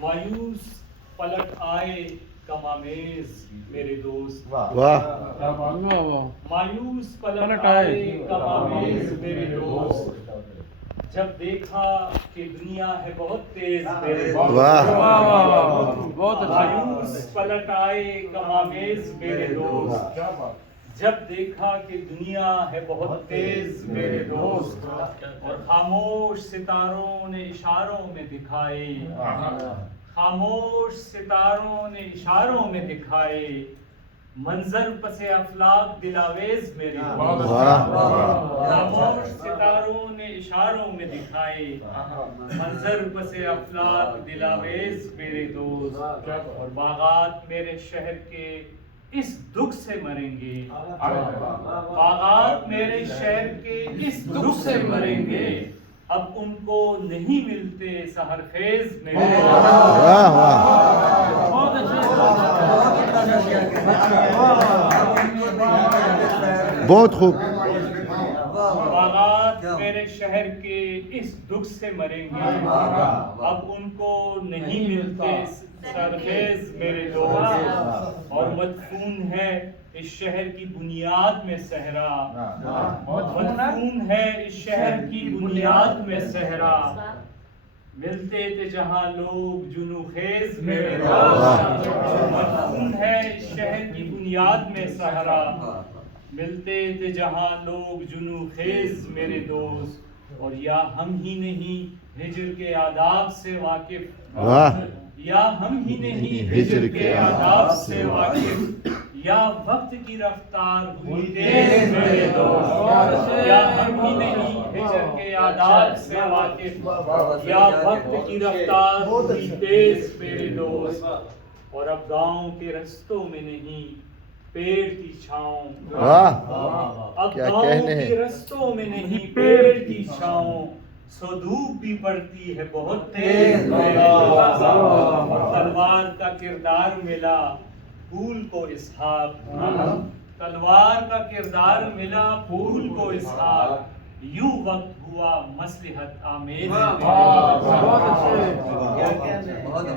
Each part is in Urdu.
مایوس پلٹ آئے غم آمیز میرے دوست، واہ مایوس پلٹ آئے غم آمیز میرے دوست، جب دیکھا کہ دنیا ہے بہت تیز میرے دوست، مایوس پلٹ آئے غم آمیز میرے دوست، جب دیکھا کہ دنیا ہے بہت تیز میرے دوست، اور خاموش ستاروں نے اشاروں میں دکھائے، خاموش ستاروں نے اشاروں میں دکھائے منظر پس افلاک دلاویز میرے دوست، خاموش ستاروں نے اشاروں میں دکھائے منظر پس افلاک دلاویز میرے دوست، اور باغات میرے شہر کے اس دکھ سے مریں گے، باغات میرے شہر کے اس دکھ سے مریں گے، اب ان کو نہیں ملتے سحر خیز میرے دوست، واہ واہ بہت خوب باغات میرے شہر کے اس دکھ سے مریں گے، اب ان کو نہیں ملتے سرخیز میرے دوست، اور مدفون ہے اس شہر کی بنیاد میں صحرا، مدفون ہے اس شہر کی بنیاد میں صحرا، ملتے تھے جہاں لوگ جنو خیز میرے دوست، مدفون ہے اس شہر کی بنیاد میں صحرا، ملتے تھے جہاں لوگ جنو خیز میرے دوست، اور یا ہم ہی نہیں ہجر کے آداب سے واقف، واہ یا ہم ہی نہیں ہجر کے آداب سے واقف، یا وقت کی رفتار ہوئی تیز میرے دوست، یا ہم ہی نہیں ہجر کے آداب سے واقف، یا وقت کی رفتار ہوئی تیز میرے دوست، اور اب گاؤں کے رستوں میں نہیں پیڑ کی چھاؤں، واہ اب کیا گاؤں کہنے کے ہیں رستوں میں نہیں پیڑ کی چھاؤں، سو دھوپ بھی پڑتی ہے بہت تیز میرے دوست، اور تلوار کا کردار ملا پھول کو اسحاق، تلوار کا کردار ملا پھول کو اسحاق، یوں وقت ہوا مصلحت آمیز میرے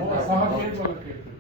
دوست۔